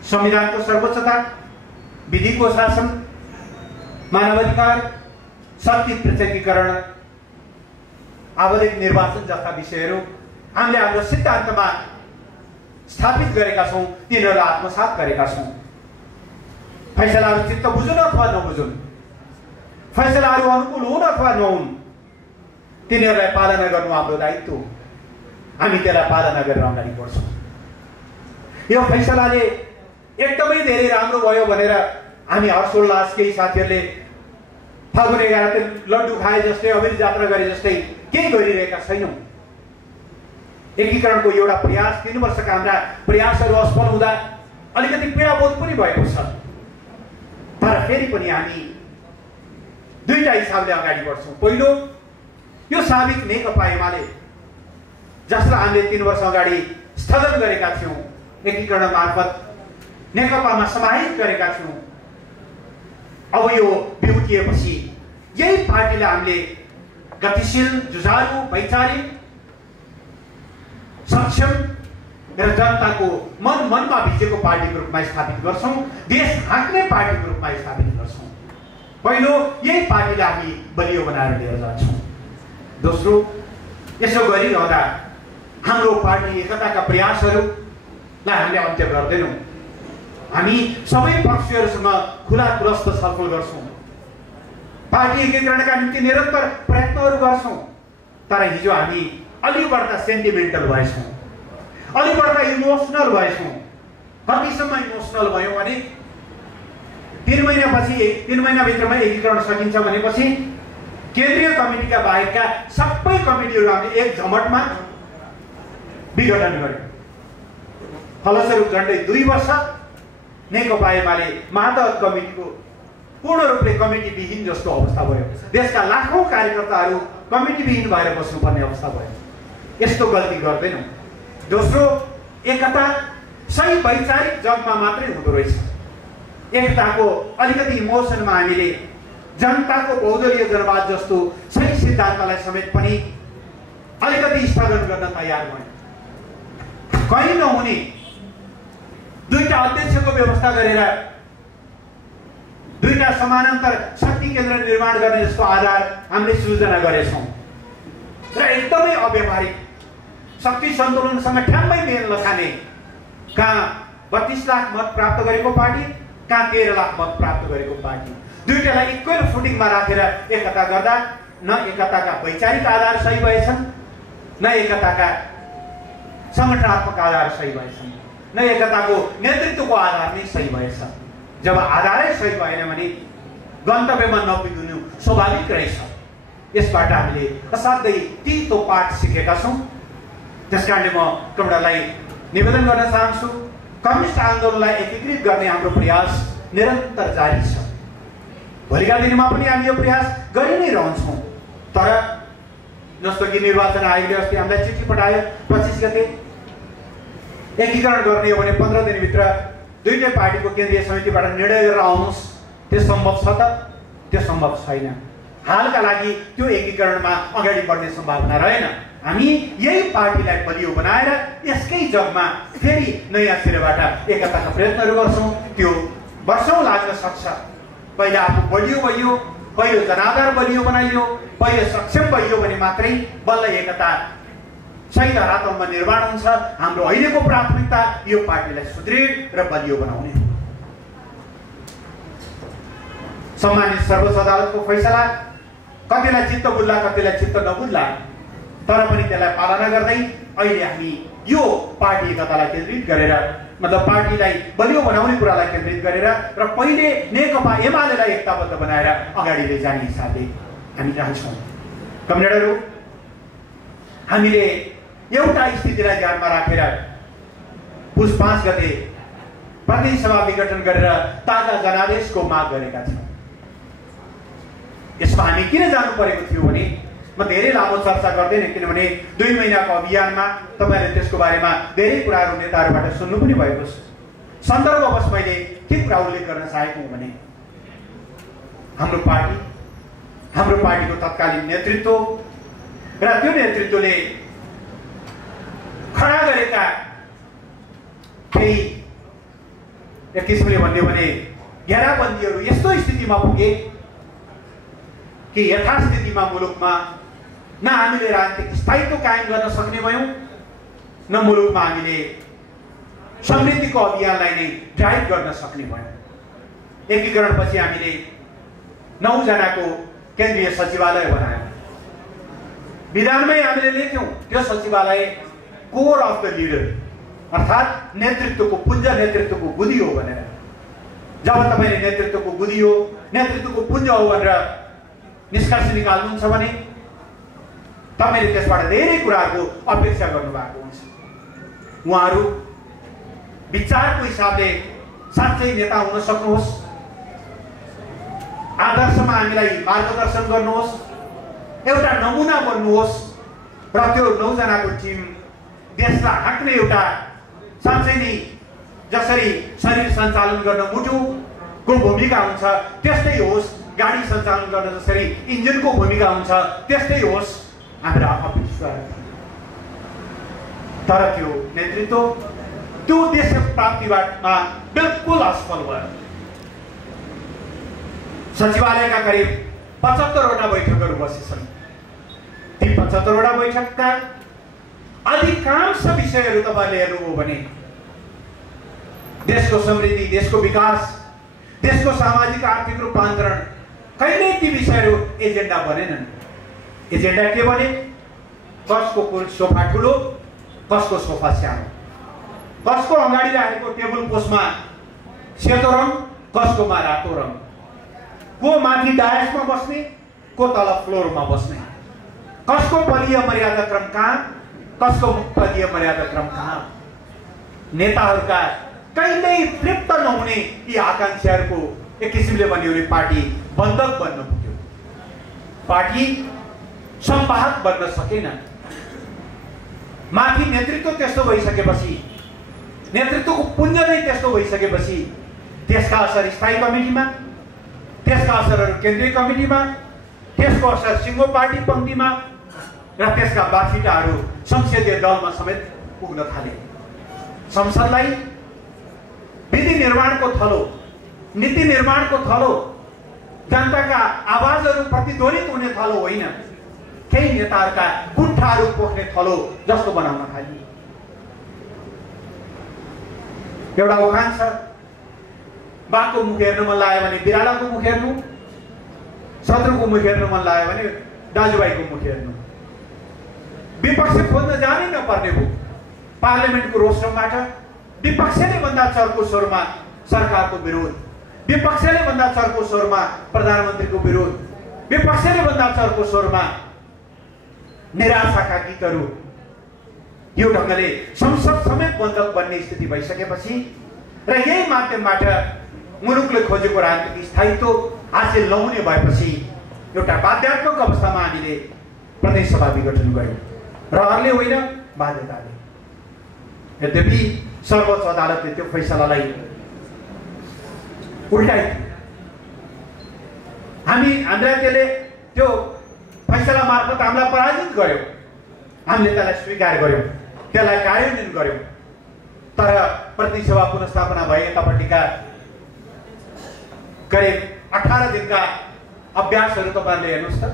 संविधानको सर्वोच्चता, विधिको शासन, मानवाधिकार, शक्ति पृथकीकरण, आवधिक निर्वाचन जस्ता विषयहरू हामीले हाम्रो सिद्धान्तमा स्थापित गरेका छौं, तिनीहरूलाई आत्मसात गरेका छौं। फैसलाहरू चित्त बुझुन अथवा नबुझुन्, फैसलाहरू अनुकूल हुन् अथवा नहुन्, तिनीहरूलाई पालना गर्नु हाम्रो दायित्व हो। हामी त्यसलाई पालना गरेर अगाडि बढ्छौं। यो फैसलाले एकदमै धेरै राम्रो भयो भनेर हामी हर्षोल्लास, केही साथीहरूले फागुन 11 लड्डु खाए जस्तै, अबेर जात्रा गरे जस्तै केही गरिरहेका छैनौं। एकीकरणको एउटा प्रयास, 3 वर्षका हाम्रा प्रयासहरू असफल हुँदा अलिकति पीडाबोध पनि भएको छ। तर फेरि पनि हामी दुईटा हिसाबले अगाडि बढ्छौं। पहिलो, यो साबिक नेकपा एमाले जसलाई हामीले 3 वर्ष अगाडि स्थगन गरेका थियौं, एकीकरण मार्फत नेकपामा समाहित गरेका थियौं, अब यो बिउतिएपछि यही पार्टीलाई हामीले गतिशील, जुझारु, वैचारिक, सक्षम र जनताको मनमा भिजेको पार्टीको रूपमा स्थापित गर्छौं, देश हाँक्ने पार्टीको रूपमा स्थापित गर्छौं। पहिलो, यही पार्टीलाई हामी बलियो बनाएर लिएर जान्छौं। दोस्रो, यसो गरिरहँदा हाम्रो पार्टी एकताका प्रयासहरूलाई हामीले अन्त्य गर्दैनौं। हामी सबै पक्षहरूसँग खुला तुरस्त छलफल गर्छौं, पार्टी एकीकरणका निम्ति निरन्तर प्रयत्नहरू गर्छौं। तर हिजो हामी अलि बढ्ता सेन्टिमेन्टल भएछौं, अलि बढ्ता इमोसनल भएछौं। कतिसम्म इमोसनल भयो भने 3 महिनापछि, 3 महिनाभित्रमा एकीकरण सकिन्छ भनेपछि केन्द्रीय कमिटीका बाहेकका सबै कमिटीहरू हामीले एक झमटमा विघटन गर्यौं। फलस्वरूप झन्डै 2 वर्ष नेकपा एमाले महादत कमिटीको पूर्ण रूपले कमिटी विहीन जस्तो अवस्था भयो। देशका लाखौं कार्यकर्ताहरू कमिटी विहीन भएर बस्नुपर्ने अवस्था भयो। यस्तो गल्ती गर्दैनौं। दोस्रो, एकता सही वैचारिक जगमा मात्रै हुँदो रहेछ। एकताको अलिकति इमोसनमा हामीले जनताको बहुदलीय जनवाद जस्तो सही सिद्धान्तलाई समेत पनि अलिकति स्थगन गर्न तयार भयौं। कहीँ नहुने दुईटा अध्यक्षको व्यवस्था गरेर दुईटा समानान्तर शक्ति केन्द्र निर्माण गर्ने जस्तो आधार हामीले सृजना गरेछौं र एकदमै अव्यावहारिक, शक्ति सन्तुलनसँग ठ्याम्मै मेल नखाने, कहाँ 32 लाख मत प्राप्त गरेको पार्टी, कहाँ 13 लाख मत प्राप्त गरेको पार्टी, दुईटालाई इक्वल फुटिङमा राखेर एकता गर्दा न एकताका वैचारिक आधार सही भएछन्, न एकताका संगठनात्मक आधार सही भएछन्, न एकताको नेतृत्वको आधार नै सही भएछ। जब आधारै सही भएन भने गन्तव्यमा नपुग्नु स्वाभाविक रहेछ। यसबाट हामीले असाध्यै तीतो पाठ सिकेका छौँ। त्यसकारणले म कमरेडलाई निवेदन गर्न चाहन्छु, कम्युनिस्ट आन्दोलनलाई एकीकृत गर्ने हाम्रो प्रयास निरन्तर जारी छ। भोलिका दिनमा पनि हामी यो प्रयास गरि नै रहन्छौँ। तर जस्तो कि निर्वाचन आयोगले अस्ति हामीलाई चिठी पठायो 25 गते एकीकरण गर्ने हो भने 15 दिनभित्र दुईटै पार्टीको केन्द्रीय समितिबाट निर्णय गरेर आउनुहोस्। त्यो सम्भव छ त? त्यो सम्भव छैन। हालका लागि त्यो एकीकरणमा अगाडि बढ्ने सम्भावना रहेन। हामी यही पार्टीलाई बलियो बनाएर यसकै जगमा फेरि नयाँ सिरेबाट एकताका प्रयत्नहरू गर्छौँ। त्यो वर्षौँ लाग्न सक्छ। पहिला आफू बलियो भयो, पहिलो जनाधार बलियो बनाइयो, पहिलो सक्षम भयो भने मात्रै बल्ल एकता सही धरातलमा निर्माण हुन्छ। हाम्रो अहिलेको प्राथमिकता यो पार्टीलाई सुदृढ र बलियो बनाउने हो। सम्मानित सर्वोच्च अदालतको फैसला कतिलाई चित्त बुझ्ला, कतिलाई चित्त नबुझ्ला, तर पनि त्यसलाई पालना गर्दै अहिले हामी यो पार्टी एकतालाई केन्द्रित गरेर, मतलब पार्टीलाई बलियो बनाउने कुरालाई केन्द्रित गरेर र पहिले नेकपा एमालेलाई एकताबद्ध बनाएर अगाडि लैजाने हिसाबले हामी जान्छौँ। कमरेडहरू, हामीले एउटा स्थितिलाई ध्यानमा राखेर पुस 5 गते प्रतिनिधि सभा विघटन गरेर ताजा जनादेशको माग गरेका छौँ। यसमा हामी किन जानु परेको थियो भने म धेरै लामो चर्चा गर्दैन, किनभने 2 महिनाको अभियानमा तपाईँले त्यसको बारेमा धेरै कुराहरू नेताहरूबाट सुन्नु पनि भएको छ। सन्दर्भवश मैले के कुरा उल्लेख गर्न चाहेको भने हाम्रो पार्टीको तत्कालीन नेतृत्व र त्यो नेतृत्वले खडा गरेका केही एक किसिमले भन्यो भने घेराबन्दीहरू यस्तो स्थितिमा पुगे कि यथास्थितिमा मुलुकमा न हामीले राजनीतिक स्थायित्व कायम गर्न सक्ने भयौँ, न मुलुकमा हामीले समृद्धिको अभियानलाई नै ड्राइभ गर्न सक्ने भयौँ। एकीकरणपछि हामीले 9 जनाको केन्द्रीय सचिवालय बनायौँ। विधानमै हामीले लेख्यौँ त्यो सचिवालय कोर अफ द लिडर, अर्थात् नेतृत्वको पुञ्ज, नेतृत्वको गुदी हो भनेर। जब तपाईँले नेतृत्वको गुदी हो, नेतृत्वको पुञ्ज हो भनेर निष्कर्ष निकाल्नुहुन्छ भने तपाईँले त्यसबाट धेरै कुराहरूको अपेक्षा गर्नुभएको हुन्छ। उहाँहरू विचारको हिसाबले साँच्चै नेता हुन सक्नुहोस्, आदर्शमा हामीलाई मार्गदर्शन गर्नुहोस्, एउटा नमुना बन्नुहोस् र त्यो 9 जनाको टिम देशलाई हाँक्ने एउटा साँच्चै नै जसरी शरीर सञ्चालन गर्न मुटुको भूमिका हुन्छ त्यस्तै होस्, गाडी सञ्चालन गर्न जसरी इन्जिनको भूमिका हुन्छ त्यस्तै होस् हाम्रा अपेक्षा। तर त्यो नेतृत्व त्यो उद्देश्य प्राप्तिमा बिल्कुल असफल भयो। सचिवालयका करिब 75वटा बैठकहरू बसेछन्। ती 75वटा बैठकका अधिकांश विषयहरू तपाईँले हेर्नुभयो भने देशको समृद्धि, देशको विकास, देशको सामाजिक आर्थिक रूपान्तरण, कहिल्यै ती विषयहरू एजेन्डा बनेनन्। एजेन्डा के बने? कसको सोफा ठुलो, कसको सोफा सानो, कसको अगाडि राखेको टेबल पोस्टमा सेतो रङ, कसकोमा रातो रङ, को माथि डायसमा बस्ने, को तल फ्लोरमा बस्ने, कसको पलीय मर्यादा क्रम कहाँ, कसको पलीय मर्यादा क्रम कहाँ। नेताहरूका कहिल्यै तृप्त नहुने यी आकांक्षाहरूको एक किसिमले भन्यो भने पार्टी बन्धक बन्न पुग्यो। पार्टी संवाहक बन्न सकेन। माथि नेतृत्व त्यस्तो भइसकेपछि, नेतृत्वको पुञ्ज नै त्यस्तो भइसकेपछि त्यसका असर स्थायी कमिटीमा, त्यसका असरहरू केन्द्रीय कमिटीमा, त्यसको असर सिङ्गो पार्टी पङ्क्तिमा र त्यसका बाछिटाहरू संसदीय दलमा समेत पुग्न थाले। संसदलाई विधि निर्माणको थलो, नीति निर्माणको थलो, जनताका आवाजहरू प्रतिध्वनित हुने थलो होइन, केही नेताहरूका कुण्ठाहरू पोख्ने थलो जस्तो बनाउन थालियो। एउटा उखान छ, बाघको मुख हेर्न मन लाग्यो भने बिरालोको मुख हेर्नु, शत्रुको मुख हेर्नु मन लाग्यो भने दाजुभाइको मुख हेर्नु। विपक्ष खोज्न जानै नपर्ने भयो। पार्लियामेन्टको रोस्टरबाट विपक्षले भन्दा चर्को स्वरमा सरकारको विरोध, विपक्षले भन्दा चर्को स्वरमा प्रधानमन्त्रीको विरोध, विपक्षले भन्दा चर्को स्वरमा निराशाका गीतहरू, यो ढङ्गले संसद समेत बन्धक बन्ने स्थिति भइसकेपछि र यही माध्यमबाट मुलुकले खोजेको राजनीतिक स्थायित्व हासिल नहुने भएपछि एउटा बाध्यात्मक अवस्थामा हामीले प्रदेश सभा विघटन गर्यौँ, रहरले होइन बाध्यताले। यद्यपि सर्वोच्च अदालतले त्यो फैसलालाई उल्टाइदियो। हामीलाई त्यसले त्यो फैसला मार्फत हामीलाई पराजित गर्यो, हामीले त्यसलाई स्वीकार गर्यौँ, त्यसलाई कार्यान्वयन गर्यौँ। तर प्रतिनिधि सभा पुनर्स्थापना भए यतापट्टिका करिब 18 दिनका अभ्यासहरू तपाईँहरूले हेर्नुहोस् त,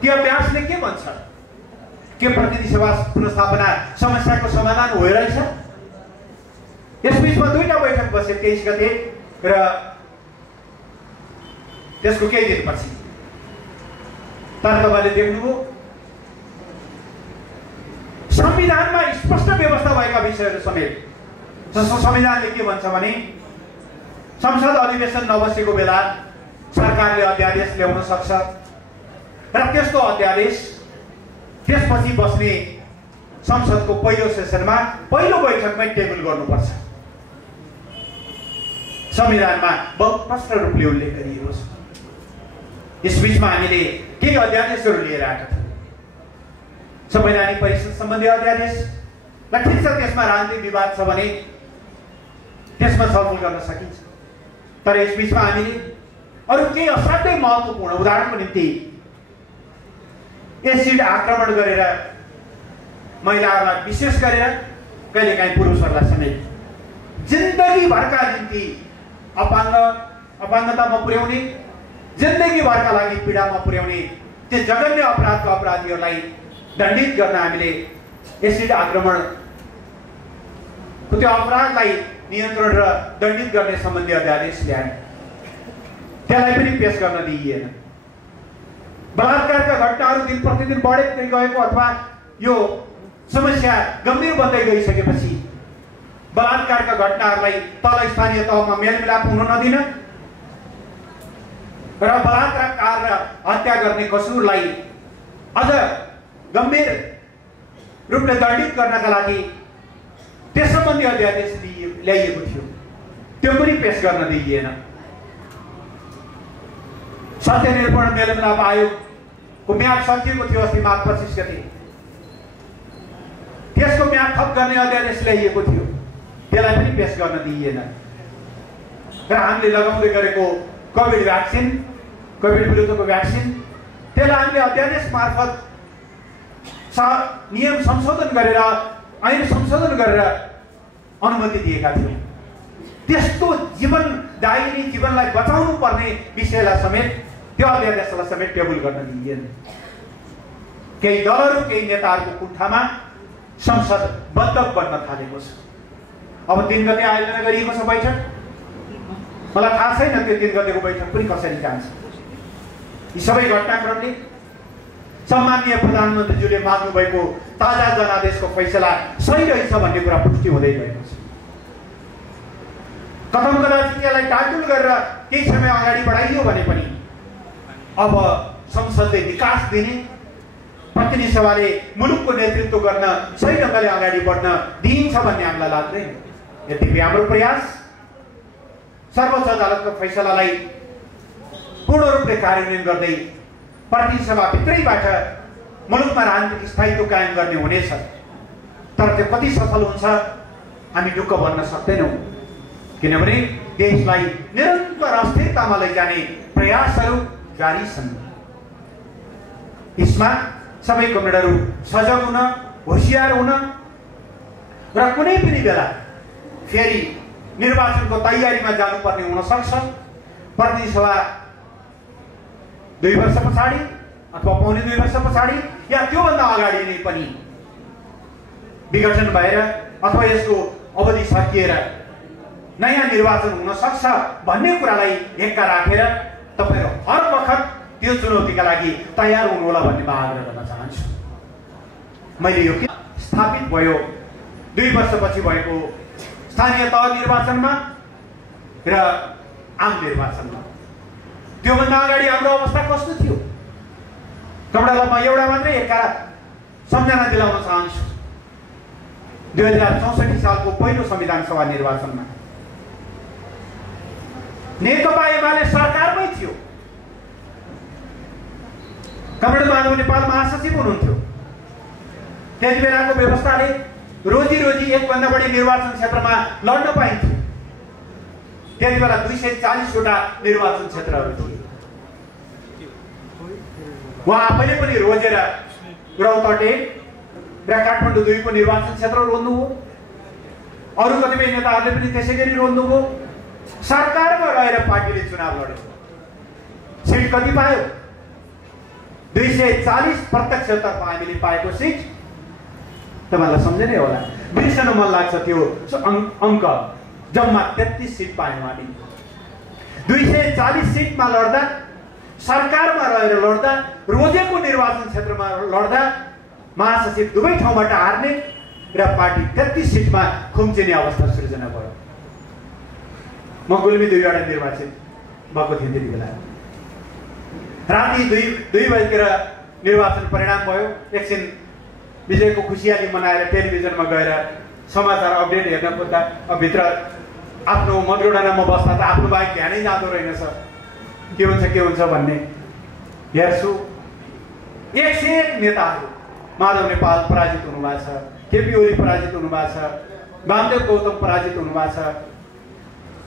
त्यो अभ्यासले के भन्छ? के प्रतिनिधि सभा पुनर्स्थापना समस्याको समाधान हो रहेछ? यसबीचमा दुईटा बैठक बसे, 23 गते र त्यसको केही दिनपछि। तर तपाईँले देख्नुभयो संविधानमा स्पष्ट व्यवस्था भएका विषयहरू समेत, जसको संविधानले के भन्छ भने संसद अधिवेशन नबसेको बेला सरकारले अध्यादेश ल्याउन सक्छ र त्यस्तो अध्यादेश त्यसपछि बस्ने संसदको पहिलो सेसनमा पहिलो बैठकमै टेबल गर्नुपर्छ। संविधानमा बहुत स्पष्ट रूपले उल्लेख गरिएको छ। यसबीचमा हामीले केही अध्यादेशहरू लिएर आएका थियौँ, संवैधानिक परिषद सम्बन्धी अध्यादेश, र ठिक छ त्यसमा राजनीतिक विवाद छ भने त्यसमा छलफल गर्न सकिन्छ। तर यसबीचमा हामीले अरू केही असाध्यै महत्त्वपूर्ण, उदाहरणको निम्ति एसिड आक्रमण गरेर महिलाहरूलाई विशेष गरेर कहिलेकाहीँ पुरुषहरूलाई समेत जिन्दगीभरका निम्ति अपाङ्गतामा पुर्याउने, जिन्दगीभरका लागि पीडामा पुर्याउने त्यो जघन्य अपराधका अपराधीहरूलाई दण्डित गर्न हामीले एसिड आक्रमणको त्यो अपराधलाई नियन्त्रण र दण्डित गर्ने सम्बन्धी अध्यादेश ल्यायौँ। त्यसलाई पनि पेश गर्न दिइएन। बलात्कारका घटनाहरू दिन प्रतिदिन बढ्दै गएको अथवा यो समस्या गम्भीर बन्दै गइसकेपछि बलात्कारका घटनाहरूलाई तल स्थानीय तहमा मेलमिलाप हुन नदिन र बलात्कार र हत्या गर्ने कसुरलाई अझ गम्भीर रूपले दण्डित गर्नका लागि त्यस सम्बन्धी अध्यादेश ल्याइएको थियो, त्यो पनि पेश गर्न दिइएन। सत्यनिरूपण मेलमिलाप आयोगको म्याद सकिएको थियो अस्ति माघ 25 गते, त्यसको म्याद थप गर्ने अध्यादेश ल्याइएको थियो, त्यसलाई पनि पेश गर्न दिइएन। र हामीले लगाउँदै गरेको कोभिड भ्याक्सिन, कोभिड विरुद्धको भ्याक्सिन, त्यसलाई हामीले अध्यादेश मार्फत नियम संशोधन गरेर, ऐन संशोधन गरेर अनुमति दिएका थियौँ। त्यस्तो जीवनदायिनी, जीवनलाई बचाउनु पर्ने विषयलाई समेत, त्यो अध्यादेशलाई समेत टेबल गर्न दिइएन। केही दलहरू, केही नेताहरूको कुण्ठामा संसद बन्धक बन्न थालेको छ। अब 3 गते आयोजना गरिएको छ बैठक, मलाई थाहा छैन त्यो 3 गतेको बैठक पनि कसरी जान्छ। यी सबै घटनाक्रमले सम्माननीय प्रधानमन्त्रीज्यूले माग्नु भएको ताजा जनादेशको फैसला सही रहेछ भन्ने कुरा पुष्टि हुँदै गएको छ। कदम त्यसलाई टालटुल गरेर केही समय अगाडि बढाइयो भने पनि अब संसदले विकास दिने, प्रतिनिधि सभाले मुलुकको नेतृत्व गर्न, सही ढङ्गले अगाडि बढ्न दिइन्छ भन्ने हामीलाई लाग्दैन। यद्यपि हाम्रो प्रयास सर्वोच्च अदालतको फैसलालाई पूर्ण रूपले कार्यान्वयन गर्दै प्रतिनिधि सभाभित्रैबाट मुलुकमा राजनीतिक स्थायित्व कायम गर्ने हुनेछ। तर त्यो कति सफल हुन्छ हामी ढुक्क भन्न सक्दैनौँ, किनभने देशलाई निरन्तर अस्थिरतामा लैजाने प्रयासहरू जारी छन्। यसमा सबै कमरेडहरू सजग हुन, होसियार हुन र कुनै पनि बेला फेरि निर्वाचनको तयारीमा जानुपर्ने हुन सक्छ। प्रतिनिधि सभा 2 वर्ष पछाडि अथवा पौने 2 वर्ष पछाडि या त्योभन्दा अगाडि नै पनि विघटन भएर अथवा यसको अवधि सकिएर नयाँ निर्वाचन हुन सक्छ भन्ने कुरालाई हेक्का राखेर तपाईहरु हर वखत त्यो चुनौतीका लागि तयार हुनुहोला भन्ने म आग्रह गर्न चाहन्छु। मैले यो स्थापित भयो 2 वर्षपछि भएको स्थानीय तह निर्वाचनमा र आम निर्वाचनमा, त्योभन्दा अगाडि हाम्रो अवस्था कस्तो थियो? तपाईँलाई म एउटा मात्रै एका सम्झना दिलाउन चाहन्छु। 2064 सालको पहिलो संविधान सभा निर्वाचनमा नेकपा एमाले सरकारमै थियो। कमरेड माधव नेपाल महासचिव हुनुहुन्थ्यो। त्यति बेलाको व्यवस्थाले रोजी एकभन्दा बढी निर्वाचन क्षेत्रमा लड्न पाइन्थ्यो। त्यति बेला 240 वटा निर्वाचन क्षेत्रहरू थिए। उहाँ आफैले पनि रोजेर रौतहटे र काठमाडौँ 2 को निर्वाचन क्षेत्र रोज्नुभयो। अरू कतिपय नेताहरूले पनि त्यसै गरी रोज्नुभयो। सरकारमा रहेर पार्टीले चुनाव लड्यो। सिट कति पायो? 240 प्रत्यक्षतर्फ हामीले पाएको सिट तपाईलाई सम्झनै होला। बिर्सन मन लाग्छ त्यो अङ्क। जम्मा 33 सिट पायौँ हामी। 240 सिटमा लड्दा, सरकारमा रहेर लड्दा, रोजेको निर्वाचन क्षेत्रमा लड्दा महासचिव दुवै ठाउँबाट हार्ने र पार्टी 33 सिटमा खुम्चिने अवस्था सृजना भयो। म गुल्मी 2 वटा निर्वाचित भएको थिएँ त्यति बेला। राति 2 बजेतिर निर्वाचन परिणाम भयो। एकछिन विजयको खुसियाली मनाएर टेलिभिजनमा गएर समाचार अपडेट हेर्न खोज्दा भित्र आफ्नो मतगणनामा बस्दा त आफ्नो बाहेक ध्यानै जाँदो रहेनछ। के हुन्छ भन्ने हेर्छु। एक से एक नेताहरू, माधव नेपाल पराजित हुनुभएको छ, केपी ओली पराजित हुनुभएको छ, वामदेव गौतम पराजित हुनुभएको छ,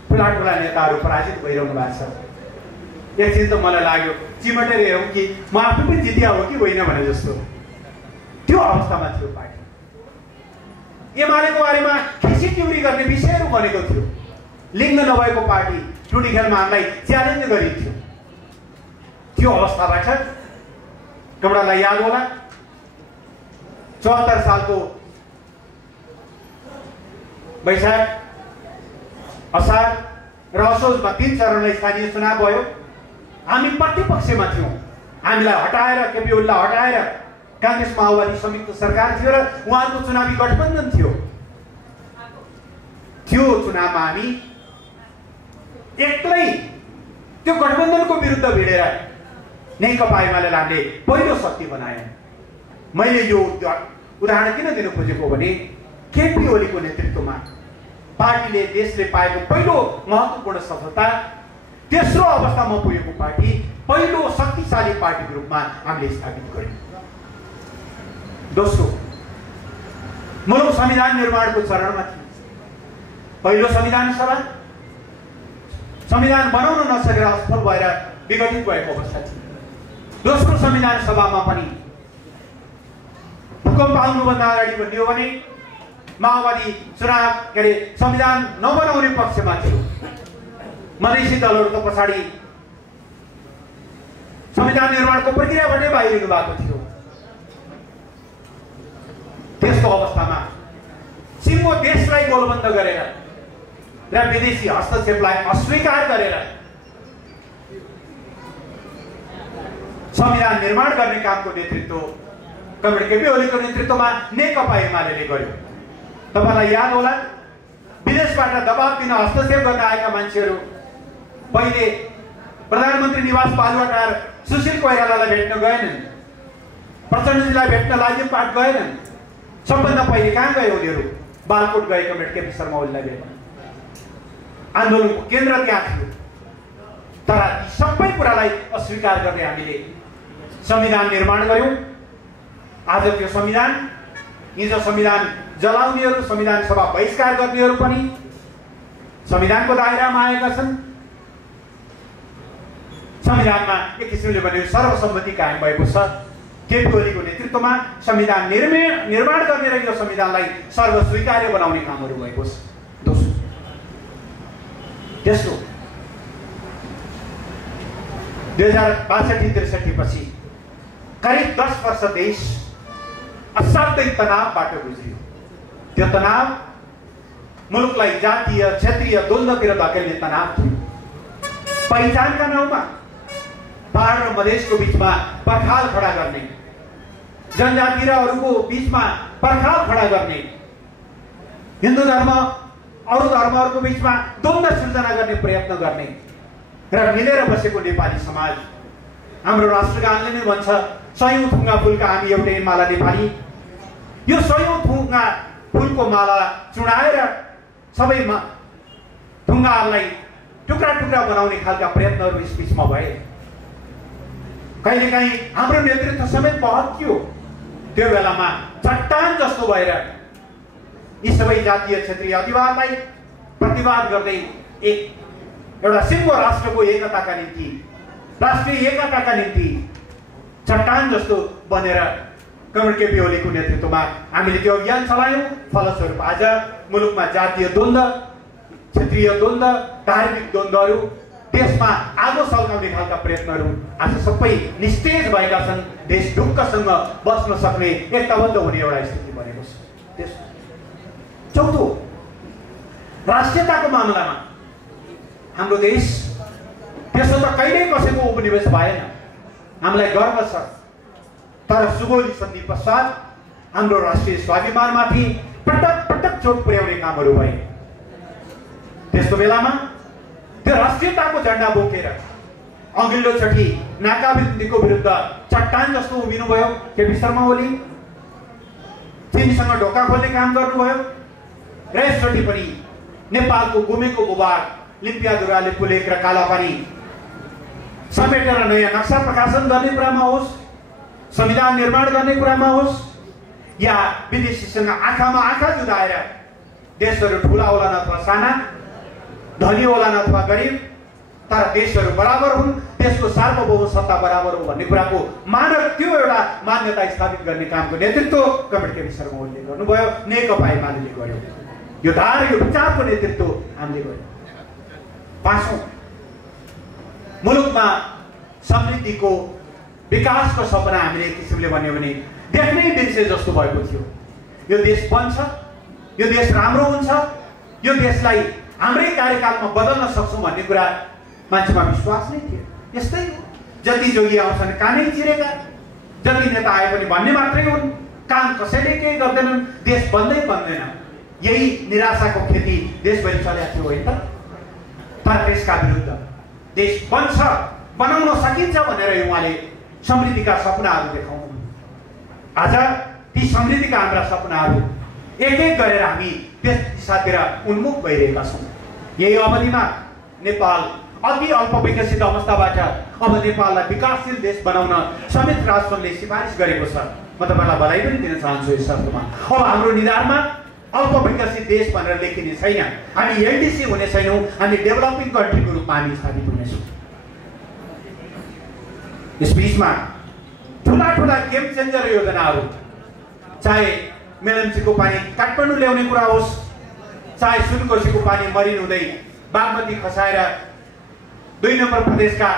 ठुला नेताहरू पराजित भइरहनु भएको छ। एकछिन त मलाई लाग्यो चिमटेर हेरौँ कि म आफै पनि जितिया हो कि होइन भने जस्तो त्यो अवस्थामा थियो पार्टी। एमालेको बारेमा खिसीट्युरी गर्ने विषयहरू बनेको थियो। लिङ्ग नभएको पार्टी टुडी खेलमा हामीलाई च्यालेन्ज गरिन्थ्यो। त्यो अवस्थाबाट तपाईँलाई याद होला 74 सालको वैशाख, असार र असोजमा 3 चरणमा स्थानीय चुनाव भयो। हामी प्रतिपक्षमा थियौँ। हामीलाई हटाएर, केपी ओलीलाई हटाएर कांग्रेस माओवादी संयुक्त सरकार थियो र उहाँको चुनावी गठबन्धन थियो। त्यो चुनावमा हामी एक्लै त्यो गठबन्धनको विरुद्ध भिडेर नेकपा एमालेलाई हामीले पहिलो शक्ति बनायौँ। मैले यो उदाहरण किन दिन खोजेको भने केपी ओलीको नेतृत्वमा पार्टीले देशले पाएको पहिलो महत्त्वपूर्ण सफलता, तेस्रो अवस्थामा पुगेको पार्टी, पहिलो शक्तिशाली पार्टीको रूपमा हामीले स्थापित गर्यौँ। दोस्रो, मुलुक संविधान निर्माणको चरणमा थियो। पहिलो संविधान सभा संविधान बनाउन नसकेर असफल भएर विघटित भएको अवस्था थियो। दोस्रो संविधान सभामा पनि भूकम्प आउनुभन्दा अगाडि भनियो भने माओवादी चुनाव संविधान नबनाउने पक्षमा थियो। मधेसी दलहरू त पछाडि संविधान निर्माणको प्रक्रियाबाटै बाहिरिनु भएको थियो। त्यस्तो अवस्थामा सिङ्गो देशलाई गोलबन्द गरेर र विदेशी हस्तक्षेपलाई अस्वीकार गरेर संविधान निर्माण गर्ने कामको नेतृत्व कमरेड केपी ओलीको नेतृत्वमा नेकपा एमालेले गर्यो। तपाईलाई याद होला विदेशबाट दबाब दिन हस्तक्षेप गर्न आएका मान्छेहरू पहिले प्रधानमन्त्री निवास बालुवाटार सुशील कोइरालालाई भेट्न गएनन्, प्रचण्डजीलाई भेट्न लाजिमपाट गएनन्। सबभन्दा पहिले कहाँ गए उनीहरू? बालकोट गए कमरेड केपी शर्मा ओलीलाई भेट्न। आन्दोलनको केन्द्र त्यहाँ थियो। तर सबै कुरालाई अस्वीकार गर्ने हामीले संविधान निर्माण गर्यौं। आज त्यो संविधान, हिजो संविधान जलाउनेहरू, संविधान सभा बहिष्कार गर्नेहरू पनि संविधानको दायरामा आएका छन्। संविधानमा एक किसिमले भने सर्वसम्मति कायम भएको छ। केपी ओलीको नेतृत्वमा संविधान निर्माण गर्ने र यो संविधानलाई सर्वस्वीकार्य बनाउने कामहरू भएको छ। दोस्रो, तेस्रो 2062-63 पछि करिब 10 वर्ष देश असाध्यै तनावबाट गुज्रियो। त्यो तनाव मुलुकलाई जातीय क्षेत्रीय द्वन्द्वतिर धकेल्ने तनाव थियो। पहिचानका नाउँमा पहाड र मधेसको बीचमा पर्खाल खडा गर्ने, जनजाति र अरूको बीचमा पर्खाल खडा गर्ने, हिन्दू धर्म अरू धर्महरूको बीचमा द्वन्द्व सृजना गर्ने प्रयत्न गर्ने र मिलेर बसेको नेपाली समाज। हाम्रो राष्ट्रगानले नै भन्छ, सयौं थुङ्गा फुलका हामी एउटै माला नेपाली। यो सयौं थुङ्गा फुलको माला चुडाएर सबै थुङ्गाहरूलाई टुक्रा टुक्रा बनाउने खालका प्रयत्नहरू यस बीचमा भए। कहिलेकाहीँ हाम्रो नेतृत्व समेत बहकियो। त्यो बेलामा चट्टान जस्तो भएर यी सबै जातीय क्षेत्रीय अधिवादलाई प्रतिवाद गर्दै एउटा सिङ्गो राष्ट्रको एकताका निम्ति, राष्ट्रिय एकताका निम्ति चट्टान जस्तो बनेर कमरेड केपी ओलीको नेतृत्वमा हामीले त्यो अभियान चलायौँ। फलस्वरूप आज मुलुकमा जातीय द्वन्द्व, क्षेत्रीय द्वन्द्व, धार्मिक द्वन्द्वहरू, देशमा आगो सल्काउने खालका प्रयत्नहरू आज सबै निस्तेज भएका छन्। देश ढुक्कसँग बस्न सक्ने, एकताबद्ध हुने एउटा स्थिति बनेको छ। चौथो, राष्ट्रियताको मामलामा हाम्रो देश त्यसो त कहिल्यै कसैको उपनिवेश भएन, हामीलाई गर्व छ। तर सुगौली सन्धि पश्चात हाम्रो राष्ट्रिय स्वाभिमानमाथि पटक पटक चोट पुर्याउने कामहरू भए। त्यस्तो बेलामा त्यो राष्ट्रियताको झण्डा बोकेर अघिल्लो चोटि नाकाबन्दीको विरुद्ध चट्टान जस्तो उभिनुभयो केपी शर्मा ओली, चीनसँग ढोका खोल्ने काम गर्नुभयो र यसचोटि पनि नेपालको गुमेको गुबार, लिम्पियाधुराले पुलेक र कालापानी समेटेर नयाँ नक्सा प्रकाशन गर्ने कुरामा होस्, संविधान निर्माण गर्ने कुरामा होस्, या विदेशीसँग आँखामा आँखा जुदाएर देशहरू ठुला होलान् अथवा साना, धनी होलान् अथवा गरिब, तर देशहरू बराबर हुन्, देशको सार्वभौम सत्ता बराबर हो भन्ने कुराको मानक, त्यो एउटा मान्यता स्थापित गर्ने कामको नेतृत्व कमरेड केपी शर्मा ओलीले गर्नुभयो, नेकपा एमाले गर्यो। यो धार, यो विचारको नेतृत्व हामीले गर्यौँ। पाँचौं, मुलुकमा समृद्धिको, विकासको सपना हामीले एक किसिमले भन्यो भने देख्नै बिर्से जस्तो भएको थियो। यो देश बन्छ, यो देश राम्रो हुन्छ, यो देशलाई हाम्रै कार्यकालमा बदल्न सक्छौँ भन्ने कुरा मान्छेमा विश्वास नै थियो। यस्तै जति जोगी आउँछन् कानै चिरेका, जति नेता आए पनि भन्ने मात्रै हुन्, काम कसैले केही गर्दैनन्, देश बन्दै बन्दैन। यही निराशाको खेती देशभरि चलेको थियो होइन त? तर त्यसका विरुद्ध देश बन्छ, बनाउन सकिन्छ भनेर उहाँले समृद्धिका सपनाहरू देखाउनु। आज ती समृद्धिका हाम्रा सपनाहरू एक एक गरेर हामी त्यस दिशातिर उन्मुख भइरहेका छौँ। यही अवधिमा नेपाल अति अल्प विकसित अवस्थाबाट अब नेपाललाई विकासशील देश बनाउन संयुक्त राष्ट्रसङ्घले सिफारिस गरेको छ। म तपाईँलाई बधाई पनि दिन चाहन्छु यस शब्दमा। अब हाम्रो निधारमा अल्प विकसित देश भनेर लेखिने छैन, हामी एलडीसी हुने छैनौँ, हामी डेभलपिङ कन्ट्रीको रूपमा हामी स्थापित हुनेछौँ। यस बीचमा ठुला ठुला गेम चेन्जर योजनाहरू, चाहे मेलम्चीको पानी काठमाडौँ ल्याउने कुरा होस्, चाहे सुनकोशीको पानी मरिन हुँदै बागमती खसाएर 2 नम्बर प्रदेशका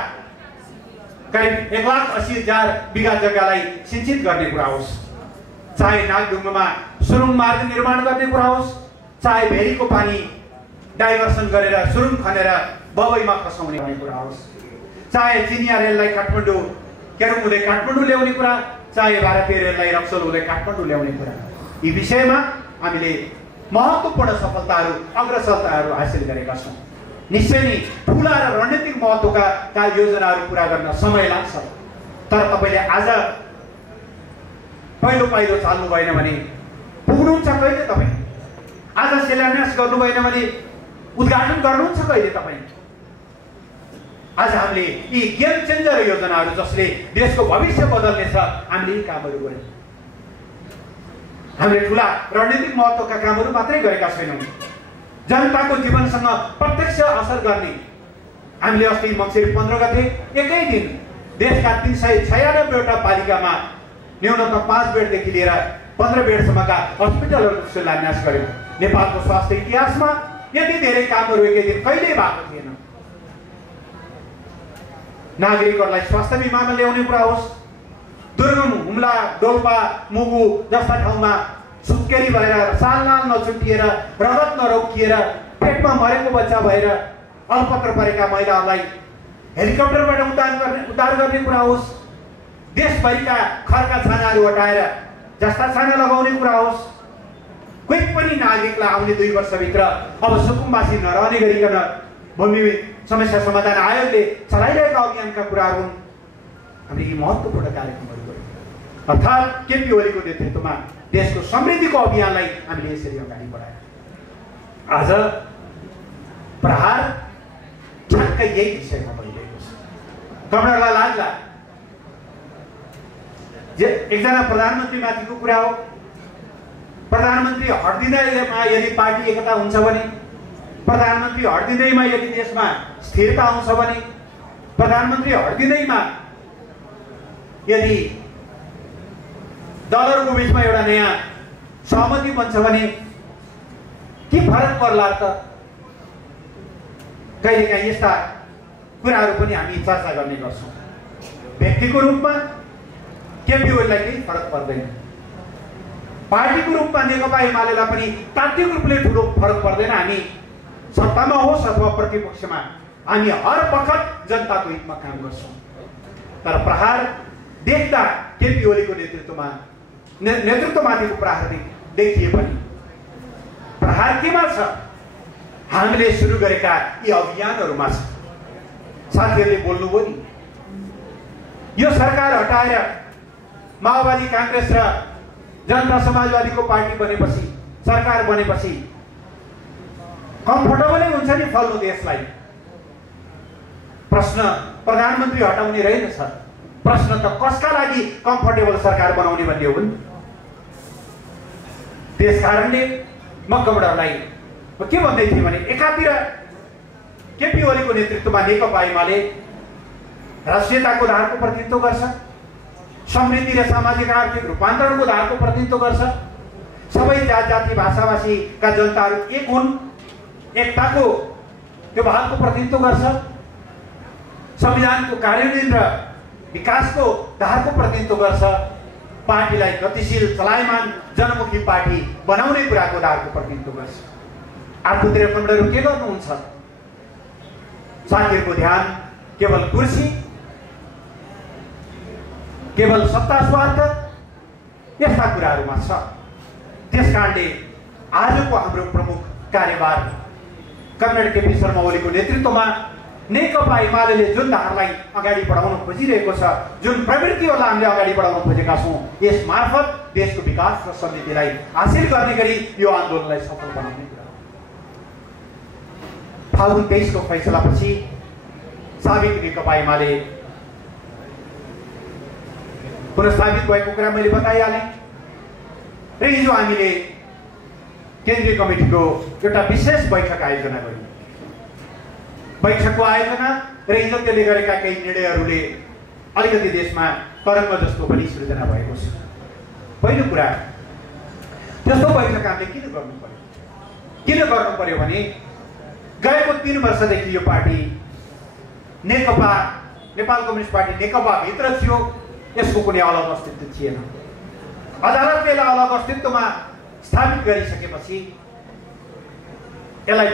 करिब 1,80,000 बिघा जग्गालाई सिंचित गर्ने कुरा होस्, चाहे नागढुङ्गामा सुरुङ मार्ग निर्माण गर्ने कुरा होस्, चाहे भेरीको पानी डाइभर्सन गरेर सुरुङ खनेर बबईमा खसाउने कुरा होस्, चाहे चिनिया रेललाई काठमाडौँ केरुङ हुँदै काठमाडौँ ल्याउने कुरा, चाहे भारतीय रेललाई रक्सोल हुँदै काठमाडौँ ल्याउने कुरा, यी विषयमा हामीले महत्त्वपूर्ण सफलताहरू, अग्रसरताहरू हासिल गरेका छौँ। निश्चय नै ठुला र रणनीतिक महत्त्वका योजनाहरू पुरा गर्न समय लाग्छ। तर तपाईँले आज पहिलो पाइलो चाल्नु भएन भने पुग्नुहुन्छ कहिले? तपाईँ आज शिलान्यास गर्नु भएन भने उद्घाटन गर्नुहुन्छ कहिले? तपाईँ आज हामीले यी गेम चेन्जर योजनाहरू जसले देशको भविष्य बदल्नेछ, हामीले यी कामहरू गर्यौँ। हामीले ठुला रणनीतिक महत्त्वका कामहरू मात्रै गरेका छैनौँ, जनताको जीवनसँग प्रत्यक्ष असर गर्ने। हामीले अस्ति मङ्सिर 15 गते एकै दिन देशका 396वटा पालिकामा न्यूनतम 5 बेडदेखि लिएर 15 बेडसम्मका हस्पिटलहरूको शिलान्यास गर्यौँ। नेपालको स्वास्थ्य इतिहासमा यति धेरै कामहरू एकै दिन कहिल्यै भएको थिएन। नागरिकहरूलाई स्वास्थ्य बिमामा ल्याउने कुरा होस्, दुर्गम हुम्ला, डोल्पा, मुगु जस्ता ठाउँमा सुत्केरी भएर सालनाल नछुटिएर, रगत नरोकिएर, पेटमा मरेको बच्चा भएर अल्पत्र परेका महिलाहरूलाई हेलिकप्टरबाट उद्धार गर्ने कुरा होस्, देशभरिका खरका छानाहरू हटाएर जस्ता छाना लगाउने कुरा होस्, कोही पनि नागरिकलाई आउने 2 वर्षभित्र अब सुकुम्बासी नरहने गरिकन भूमि समस्या समाधान आयोगले चलाइरहेका अभियानका कुराहरू हुन्। हामीले यी महत्त्वपूर्ण कार्यक्रमहरू गर्यौँ। अर्थात् केपी ओलीको नेतृत्वमा देशको समृद्धिको अभियानलाई हामीले यसरी अगाडि बढायौँ। आज प्रहार ठ्याक्कै यही विषयमा भइरहेको छ। कमरेडलाई लाग्ला एकजना प्रधानमन्त्रीमाथिको कुरा हो। प्रधानमन्त्री हट्दिँदैमा यदि पार्टी एकता हुन्छ भने, प्रधानमन्त्री हट्दिँदैमा यदि देशमा स्थिरता आउँछ भने, प्रधानमन्त्री हट्दिँदैमा यदि दलहरूको बिचमा एउटा नयाँ सहमति बन्छ भने के फरक पर्ला त? कहिलेकाहीँ यस्ता कुराहरू पनि हामी चर्चा गर्ने गर्छौँ। व्यक्तिको रूपमा केपी ओलीलाई केही फरक पर्दैन, पार्टीको रूपमा नेकपा एमालेलाई पनि तात्विक रूपले ठुलो फरक पर्दैन। हामी सत्तामा होस् अथवा प्रतिपक्षमा हामी हर वखत जनताको हितमा काम गर्छौँ। तर प्रहार देख्दा केपी ओलीको नेतृत्वमाथिको प्रहार देखिए पनि प्रहार केमा छ? हामीले सुरु गरेका यी अभियानहरूमा छ। साथीहरूले बोल्नुभयो नि, यो सरकार हटाएर माओवादी कांग्रेस र जनता समाजवादीको पार्टी बनेपछि, सरकार बनेपछि कम्फर्टेबलै हुन्छ नि फल्नु देशलाई। प्रश्न प्रधानमन्त्री हटाउने रहेनछ, प्रश्न त कसका लागि कम्फर्टेबल सरकार बनाउने भन्ने हो नि। त्यसकारणले म कमरेडलाई के भन्दै थिएँ भने, एकातिर केपी ओलीको नेतृत्वमा नेकपा एमाले राष्ट्रियताको धारको प्रतिनिधित्व गर्छ, समृद्धि र सामाजिक आर्थिक रूपान्तरणको धारको प्रतिनिधित्व गर्छ, सबै जात जाति भाषाभाषीका जनताहरू एक हुन्, एकताको त्यो भावको प्रतिनिधित्व गर्छ, संविधानको कार्यान्वयन र विकासको धारको प्रतिनिधित्व गर्छ, पार्टीलाई गतिशील चलायमान जनमुखी पार्टी बनाउने कुराको धारको प्रतिनिधित्व गर्छ। आफूतिर कमरेडहरू के गर्नुहुन्छ? साथीहरूको ध्यान केवल कुर्सी, केवल सत्ता स्वार्थ, यस्ता कुराहरूमा छ। त्यसकारणले आजको हाम्रो प्रमुख कार्यभार कमरेड केपी शर्मा ओलीको नेतृत्वमा नेकपा एमाले जुन धारलाई अगाडि बढाउन खोजिरहेको छ, जुन प्रवृत्तिहरूलाई हामीले अगाडि बढाउन खोजेका छौँ, यस मार्फत देशको विकास र समृद्धिलाई हासिल गर्ने गरी यो आन्दोलनलाई सफल बनाउने कुरा। फाल्गुन 23 को फैसलापछि साबिक नेकपा एमाले पुनर्स्थापित भएको कुरा मैले बताइहालेँ र हिजो हामीले केन्द्रीय कमिटीको एउटा विशेष बैठक आयोजना गर्यौँ। बैठकको आयोजना र हिजो त्यसले गरेका केही निर्णयहरूले अलिकति देशमा तरङ्ग जस्तो पनि सृजना भएको छ। पहिलो कुरा, त्यस्तो बैठक हामीले किन गर्नु पर्यो? किन गर्नु पर्यो भने गएको 3 वर्षदेखि यो पार्टी नेकपा, नेपाल कम्युनिस्ट पार्टी नेकपा भित्र थियो, यसको कुनै अलग अस्तित्व थिएन। अदालतले अलग अस्तित्वमा स्थापित गरिसकेपछि यसलाई